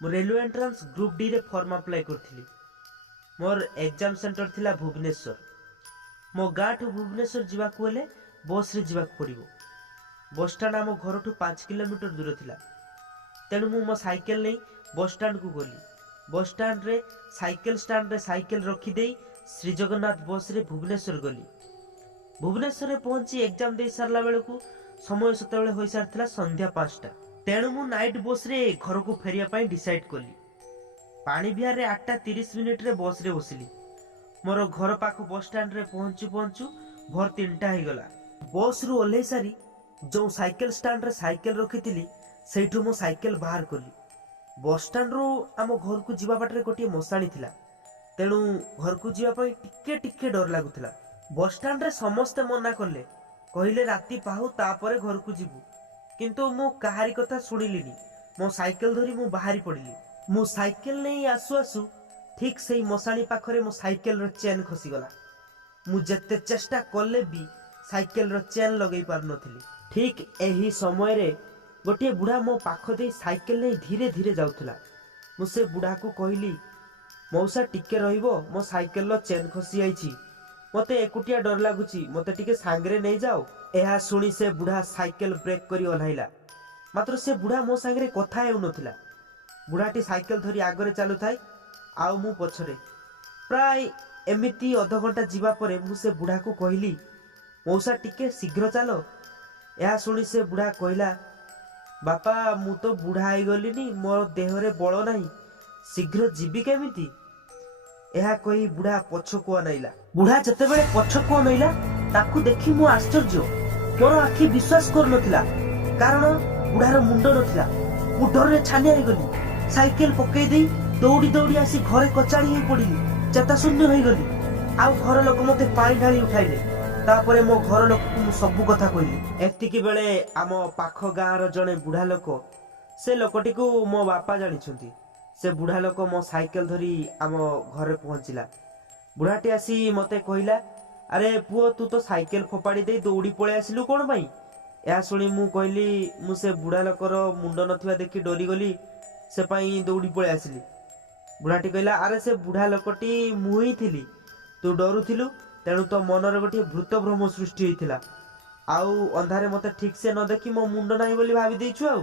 मु railway entrance group D रे form apply करथिली। मोर exam centre थिला भुवनेश्वर। मो गाँ ठू भुवनेश्वर जीवा को हेले बस रे जीवा पड़िबो। बस स्टैंड आम घर ठू 5 किलोमीटर दूर थिला। तेणु मु मो साइकेल नहीं बस स्टैंड को गली। बस स्टैंड रे साइकेल रखी देई श्री जगन्नाथ बस रे भुवनेश्वर गली। भुवनेश्वर पहुंची एग्जाम दे सारला बेले को समय सेतेबेले होई सारथिला संध्या 5टा। तेणु मु नाइट बस रे घर को फेरिया पाई डिसाइड कली। पानी बिहार रे 8:30 रे बस रे बसिली। मोर घर पाख बस स्टैंड रे पहुंचु पहुंचु भोर 3टा हो गला। बस रु ओल्हे सारी जो साइकेल स्टैंड रे साइकेल रखी सेठू मो साइकेल बाहर कली। बस स्टैंड रु आम घर को जीवा बाटरे गोटे मशाणी थिला। तेणु घर को जीवा पाई टिके टिके डर लागुथिला। बस स्टैंड रे समस्ते मना कले, कहले राती पाहु तापरे घर को जीवु। किंतु मु काहारी कथा सुनिलिनी। मो साइकेल धरी मु बाहरी पड़िली। मु साइकेल नहीं आसु आसु ठीक से मशाणी पाखरे मो साइकेल रो चेन खसीगला। मु जेते चेष्टा कले भी साइकेल रो चेन लगई पार नथिली। ठीक एही समय रे गोटे बुढ़ा मो पाख दे साइकेल नहीं धीरे धीरे जाउथला। मु से बुढ़ा को कहली, मौसा टिके रहिबो, मो साइकेल रो चेन खसी आइछि, मते एकुटिया डर लागुची, मते टिके सांगरे नहीं जाओ। एहा सुनी से बुढ़ा साइकेल ब्रेक करी ओल्हाइला। मात्र से बुढ़ा मो सांगरे कथा हेउ नथिला। बुढ़ाटी साइकेल धरी आगरे चालू थाए आउ मु पछरे। प्राय एमिति अध घंटा जीवा परे मु से बुढ़ा को कहली, मौसा टिके शीघ्र चलो। एहा सुनी से बुढ़ा कहला, बापा मु तो बुढ़ा आई गलिनी, मोर देहरे बल नाही, शीघ्र जीवी केमिति। एहा कही बुढ़ा पछकु अनाइला। बुढ़ा जतेबेले पछकु अनाइला ताकू देखि मु आश्चर्य। मोर आखि विश्वास कर नथिला, कारण बुढ़ार मुंड नथिला। मु डर छानिया हो गली। साइकेल पकई दे दौड़ी दौड़ी आसी घरे कचाड़ी हो पड़िली। चेता शून्य हो गली। आउ घर लोक मते पानी ढाली उठाइले। तापरे मो घर लोक को मु सब कथा कहली। एतिकी बेले आम पाख गाँव रो जणे बुढ़ा लोक, से लोकटी को मो बापा जानी छंती। से बुढ़ा लोक मो साइकेल धरी आम घरे पहुंचला। बुढ़ाटी आसी मते कहला, अरे पुओ तू तो साइकेल फोपाड़ी दे दौड़ी पळे आसिलु कोन भाई। या सुनी मु कहली, मु से बुढ़ा लोकर मुंड नथिबा देखि डरी गली, से पाई दौड़ी पळे आसिली। बुढ़ाटी कहला, अरे से बुढ़ा लोकटी मु ही थिली, तू डरुथिलु, तेणु तो मनर गोटे भूत भ्रम सृष्टि होइथिला। आउ अंधारे मते ठीक से न देखि मो मुंड नाही बोली भाबी देइछु। आउ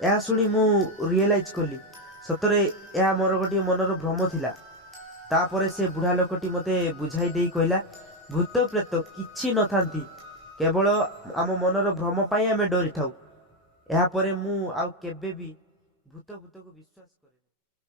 या सुनी मु रियलाइज कली, सतरे या मोर गोटे मनर भ्रम थिला। तापरे से बुढ़ा लोकटी मते बुझाई देई कहला, भूत प्रेत किछि न थांती, केवल आम मनर भ्रम पाई आमे डरी थाउ। या परे मु आउ केबे भी भूत को विश्वास करे।